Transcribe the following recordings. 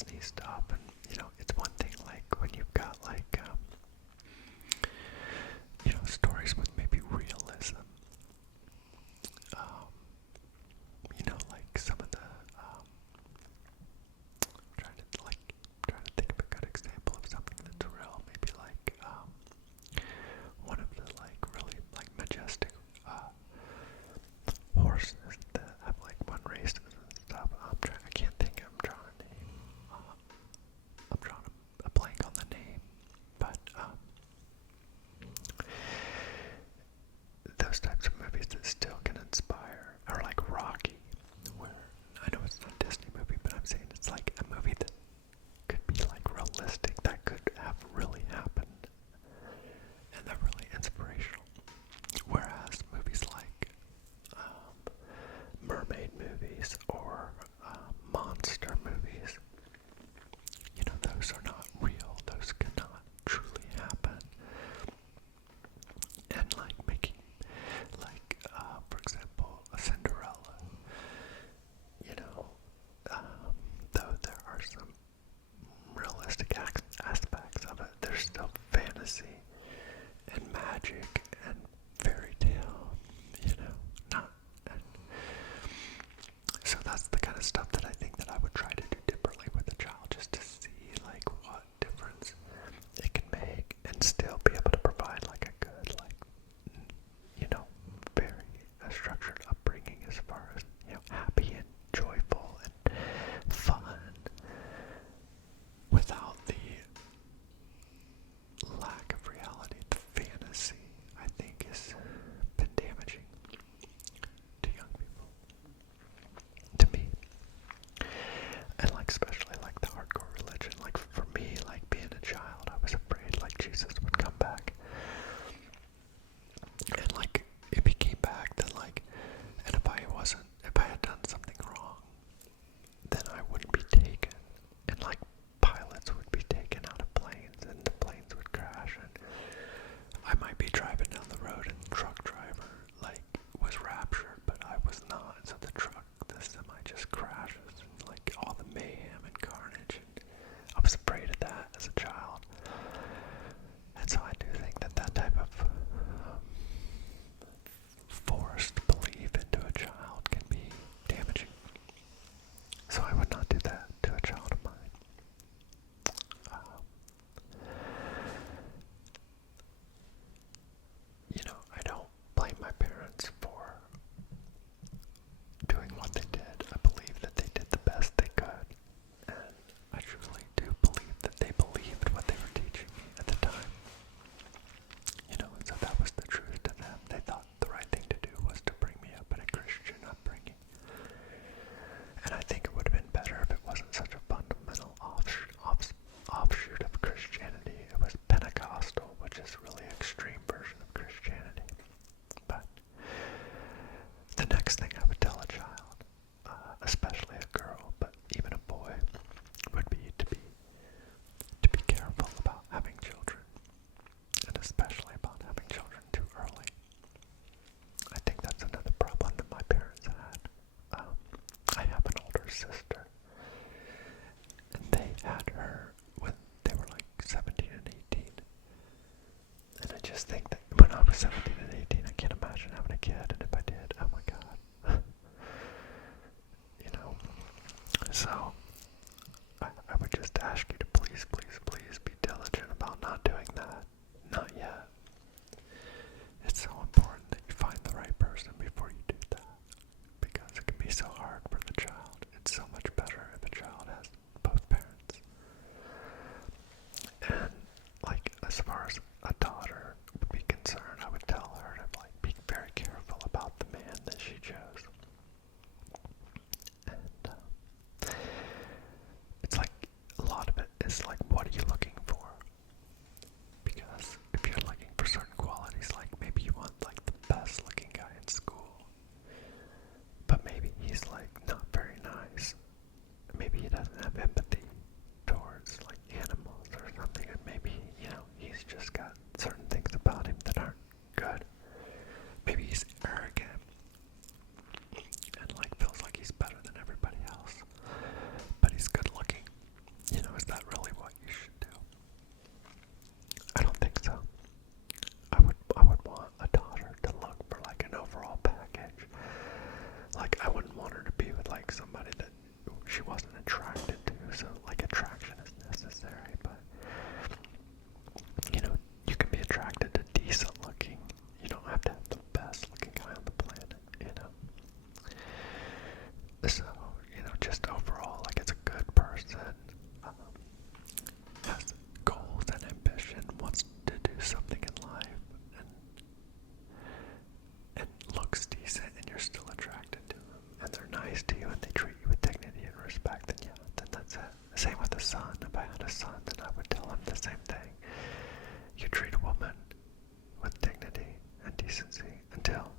Disney stuff, and it's one thing like when you've got like stories with maybe realism. Like some of the trying to think of a good example of something that's real. Maybe like one of the like really like majestic horses that have like won races and stuff. I can't think. I'm drawing a name. I'm drawing a blank on the name, but those types of movies that still can inspire, or like Rocky, where I know it's not a Disney movie, but I'm saying it's like a movie that could be like realistic, that could have really happened, and they're really inspirational. Whereas movies like mermaid movies or monster movies, those are not real. Those cannot truly happen. And like making, like for example, a Cinderella, though there are some realistic aspects of it, there's still fantasy and magic and fairy tale, not. And so that's the kind of stuff that I think that I would try to do differently with a child, just to see like what difference it can make and still be able to provide like a good, like, very structured upbringing as far as, happy and joyful and fun, without the lack of reality. The fantasy, I think, has been damaging to young people, to me, and like especially like the hardcore religion. Like for me, like being a child, I was afraid like Jesus would come back, and like if he came back, then like, and if I had done something wrong, then I wouldn't be taken, and like pilots would be taken out of planes, and the planes would crash, and I might be driving down the road and the truck driver like was raptured, but I was not. So the semi just crashes, and like all the mayhem and carnage. And I was afraid of that as a child, and so I do think that that type of forced belief into a child can be damaging. So I would not do that to a child of mine. I don't blame my parents for doing what they did. I believe that they did the best they could, and I truly do believe that they believed what they were teaching me at the time. And so that was the truth to them. They thought the right thing to do was to bring me up in a Christian upbringing. And I think it would have been better if it wasn't such a fundamental offshoot of Christianity. It was Pentecostal, which is really extreme version of Christianity. But the next thing I would tell a child, especially a girl, but even a boy, would be to be careful about having children, and especially about having children too early. I think that's another problem that my parents had. I have an older sister, and they had her when they were like 17 and 18. And I just think that when I was 17 and 18, I can't imagine having a kid, and if I did, oh my God. So I would just ask you to please, please, please be diligent about not doing that. Not yet. It's so important that you find the right person before you do that, because it can be so hard for the child. It's so much better if a child has both parents. And like as far as a daughter would be concerned, I would tell her to like be very careful about the man that she chose. And it's like a lot of it is like, what are you looking for? Because if you're looking for certain qualities, like maybe you want like the best looking guy in school, but maybe he's like not very nice. Maybe he doesn't have empathy towards like animals or something, and maybe, he's just got certain things about him that aren't good. Maybe he's arrogant and like feels like he's better than everybody else, but he's good looking. Same with a son. If I had a son, then I would tell him the same thing. You treat a woman with dignity and decency until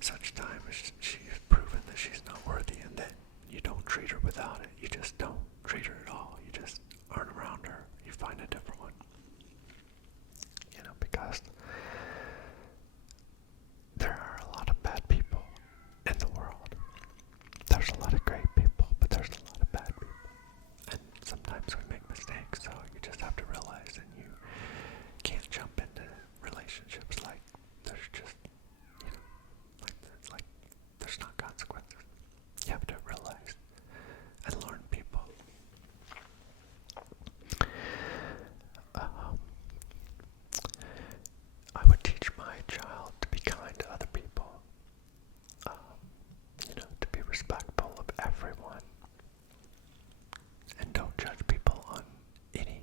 such time as she's proven that she's not worthy, and that you don't treat her without it. You just don't treat her at all. You just aren't around her. You find a different one. Because there are a lot of bad people in the world. There's a lot of great people, but there's a lot of bad people. And sometimes we make mistakes, so you just have to realize, and you can't jump into relationships like there's just, like there's not consequences. You have to realize and learn people. I would teach my child to be kind to other people, to be respectful of everyone, and don't judge people on any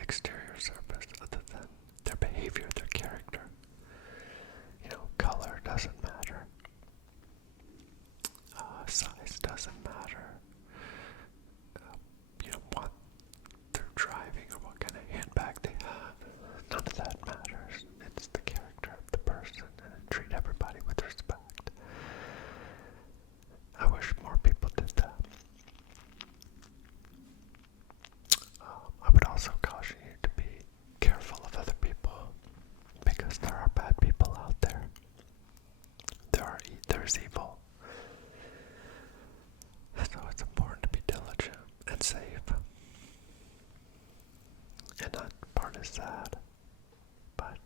exterior surface other than their behavior, their character. Color doesn't matter. Size doesn't matter. What they're driving or what kind of handbag they have. None of that matters. It's the character of the person, and treat everybody with respect. I wish more people did that. I would also caution you to be careful of other people, because there are bad people out there. There's evil. So it's important to be diligent and safe. And that part is sad, but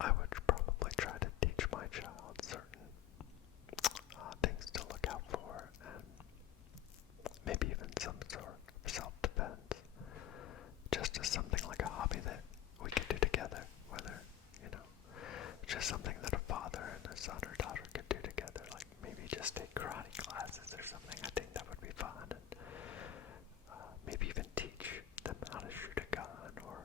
I would probably try to teach my child certain things to look out for, and maybe even some sort of self-defense, just as something like a hobby that we could do together, whether, just something that a father and a son or daughter could do together, like maybe just take karate classes or something. I think that would be fun, and maybe even teach them how to shoot a gun, or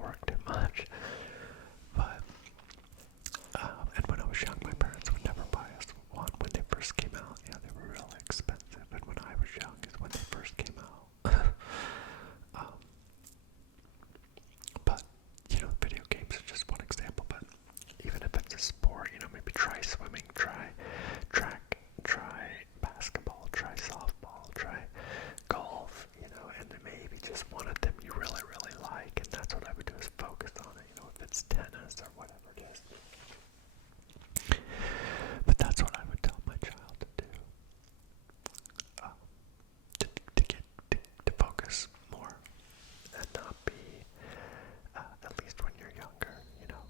work too much. But, and when I was young, my parents would never buy us one when they first came out. You know, they were really expensive. And when I was young is when they first came out. But, you know, video games are just one example. But even if it's a sport, you know, maybe try swimming, try track, try basketball, try softball, try golf, you know, and then maybe just one of them you really, really like, and that's what I would do is focus on it, you know, if it's tennis or whatever it is. But that's what I would tell my child to do. To focus more and not be, at least when you're younger, you know,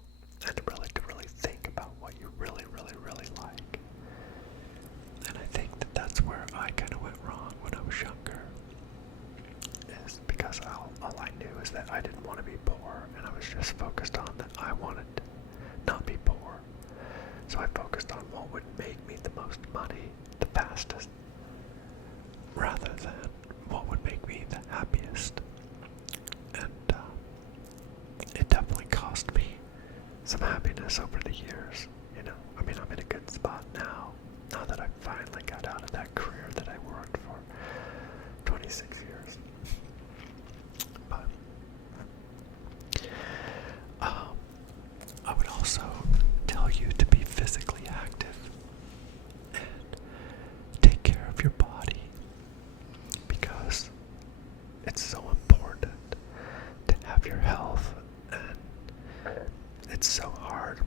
and to really think about what you really, really, really like. And I think that that's where I kind of went wrong when I was younger, is because all I knew is that I didn't want to be poor, and I was just focused on that I wanted to not be poor. So I focused on what would make me the most money the fastest, rather than what would make me the happiest. And it definitely cost me some happiness over the years, you know. I mean, I'm in a good spot now that I finally got out of that career that I worked for 26 years. But I would also tell you to be physically active and take care of your body, because it's so important to have your health, and it's so hard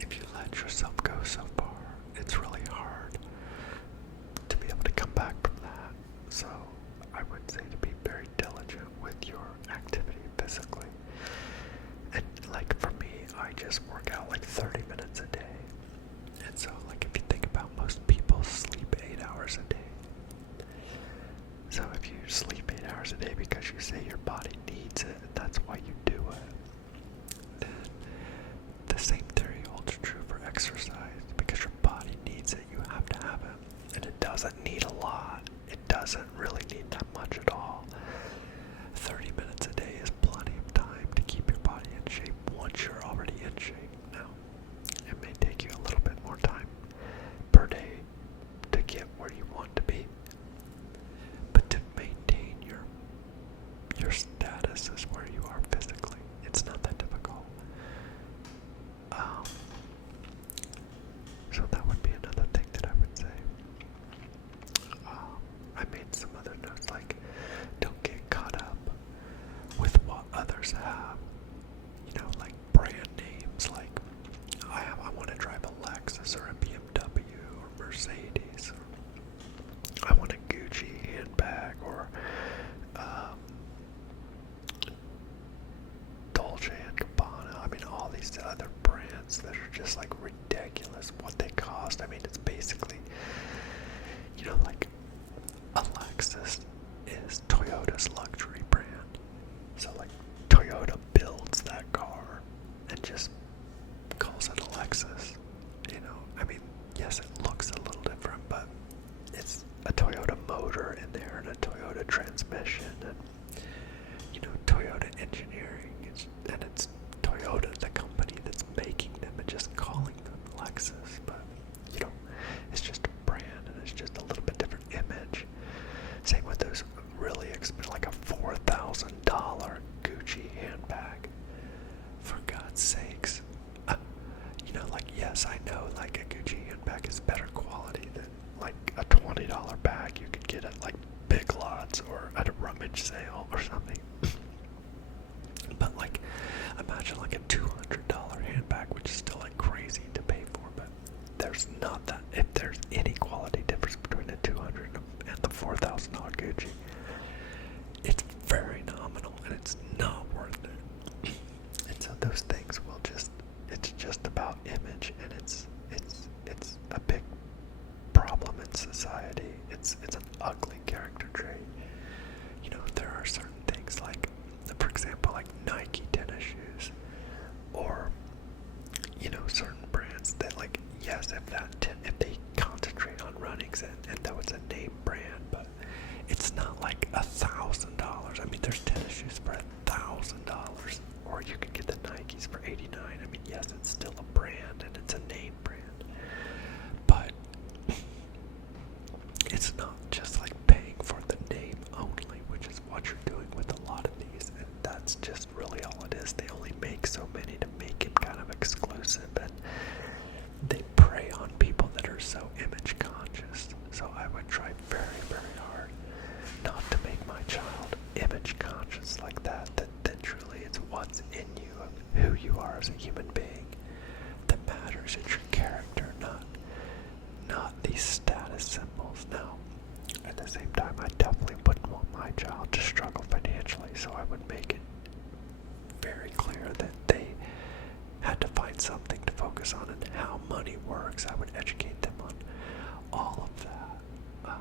if you let yourself go so far, it's really hard to be able to come back from that. So I would say to be very diligent with your activity physically. And like for me, I just work out like 30 minutes a day. And so like if you think about, most people sleep 8 hours a day. So if you sleep 8 hours a day because you say your body needs it, and that's why you do it, then the same theory holds true for exercise. Because your body needs it, you have to have it. And it doesn't need a lot. It doesn't really need that much at all. 30 minutes a day is plenty of time to keep your body in shape once you're already in shape. Now, it may take you a little bit more time per day to get where you want to be. But to maintain your status as where you are physically, it's not that difficult. So that would be another thing that I would say. I made some other notes, like don't get caught up with what others have. You know, like brand names, like I want to drive a Lexus or a BMW or Mercedes. Or I want a Gucci handbag or Dolce & Gabbana. I mean, all these other brands that are just like ridiculous what they cost. I mean, it's basically, you know, like a Lexus is Toyota's luxury brand. So like Toyota builds that car and just calls it a Lexus. You know, I mean, yes, it looks a little different, but it's a Toyota motor in there and a Toyota transmission and, you know, Toyota engineering. And it's Toyota, the company that's making them, and just calling them Lexus. But, you know, it's just a brand, and it's just a little bit different image. Same with those really expensive, like a $4,000 Gucci handbag. For God's sakes. You know, like, yes, I know, like, a Gucci handbag is better quality than, like, a $20 bag you could get at, like, Big Lots or at a rummage sale or something. But, like, imagine, like, a $200 handbag, which is still, like, crazy to pay for, but there's not that, if there's any quality difference between the $200 and the $4,000 Gucci, it's very nominal, and it's not worth it. And so those things will just, it's just about image, and it's a big problem in society. It's an ugly character trait. You know, there are certain things like, for example, like Nike tennis shoes. $1.89. I mean, yes, it's still a brand and it's a name brand, but it's not just like paying for the name only, which is what you're doing with a lot of these, and that's just really all it is. They only make so many to make it kind of exclusive, and they prey on people that are so image conscious. So I would try very, very hard not to make my child image conscious like that, that truly it's what's in you, who you are as a human being that matters. It's your character, not these status symbols. Now, at the same time, I definitely wouldn't want my child to struggle financially, so I would make it very clear that they had to find something to focus on and how money works. I would educate them on all of that,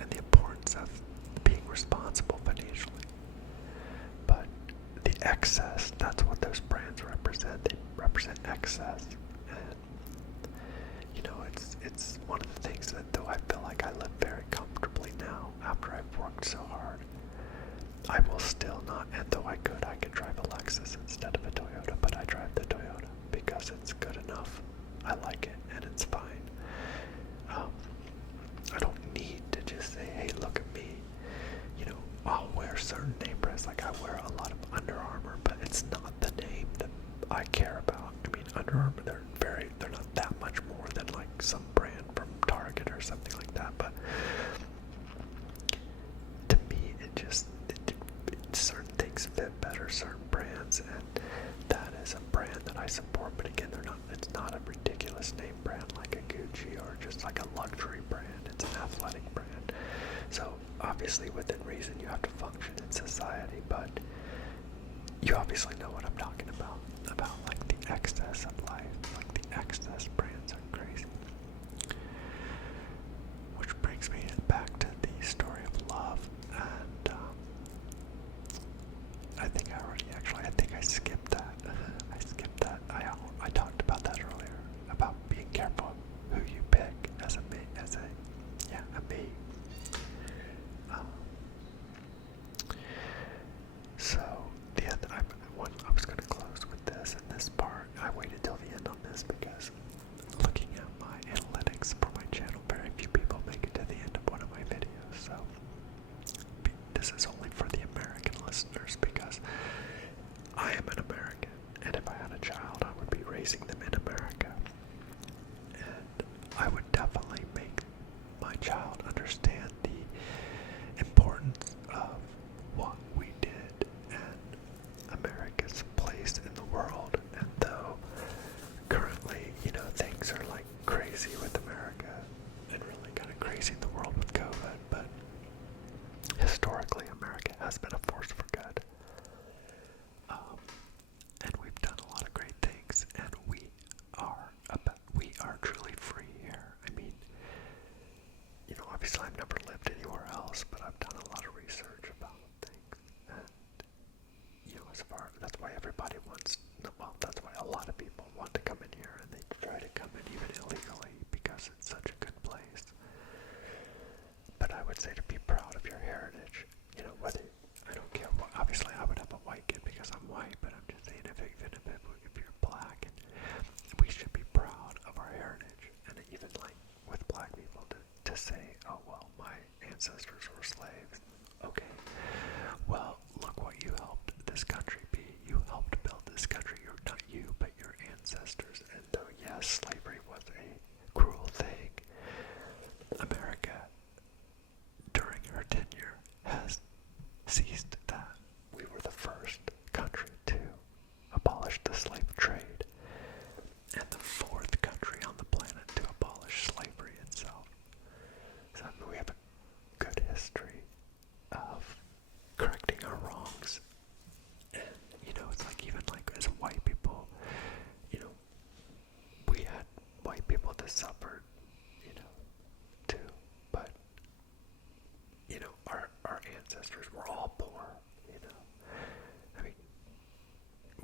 and the importance of being responsible financially. But the excess, that's what those brands represent. They represent excess. And, you know, it's one of the things that, though I feel like I live very comfortably now after I've worked so hard, I will still not, and though I could drive a Lexus instead of a Toyota, but I drive the Toyota because it's good enough. I like it, and it's fine. I don't need to just say, hey, look at me. You know, I'll wear certain name brands, like I wear a lot of Under Armour, but it's not the name that I care about. I mean, Under Armour, they're not that much more than like some brand from Target or something like that, but to me, certain things fit better, certain brands, and that is a brand that I support. But again, it's not a ridiculous name brand like a Gucci or just like a luxury brand. It's an athletic brand. So obviously, within reason, you have to function in society, but you obviously know what I'm talking about like the excess of life, like the excess brands are crazy. Which brings me back to the story of love, and I think I skipped that. I talked about that earlier, about being careful who you pick as a me. So I was going to close with this, and this part I waited till the end on this because looking at my analytics for my channel, very few people make it to the end of one of my videos. So this is only for the American listeners because I am an American, and if I had a child, I would be raising them in America. And I would definitely make my child understand the importance of what we did and America's place in the world. And though currently, you know, things are like crazy with America and really kind of crazy in the world with COVID, but historically, America has been a force for good. And we've done a lot of great things, and we are truly free here. I mean, you know, obviously I've never lived anywhere else, but I've done a lot of research about things, and, you know, that's why that's why a lot of people want to come in here, and they try to come in even illegally, because it's such a good place. But I would say to be proud of your heritage, you know, I don't care obviously I would have a white kid because I'm white, but I'm just saying if you're black, and we should be proud of our heritage, and even like with black people to say, oh well, my ancestors were slaves. Okay, well, look what you helped this country be. You helped build this country. You're not you, but your ancestors. And though yes, slavery was a cruel thing, America during her tenure has seized that. We were the first country to abolish the slave trade, and the fourth country on the planet to abolish slavery itself. So I mean, we have a good history of correcting our wrongs. And, you know, it's like even like as white people, you know, we had white people that suffered, you know, too. But, you know, our ancestors were all poor, you know. I mean,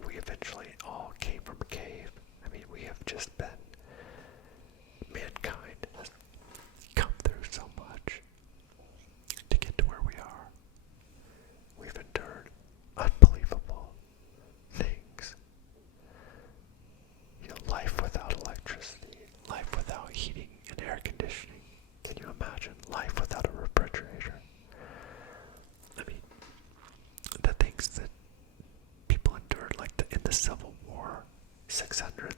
we eventually all came from a cave. I mean, we have just been, mankind has come through so much to get to where we are. We've endured unbelievable things Civil War 600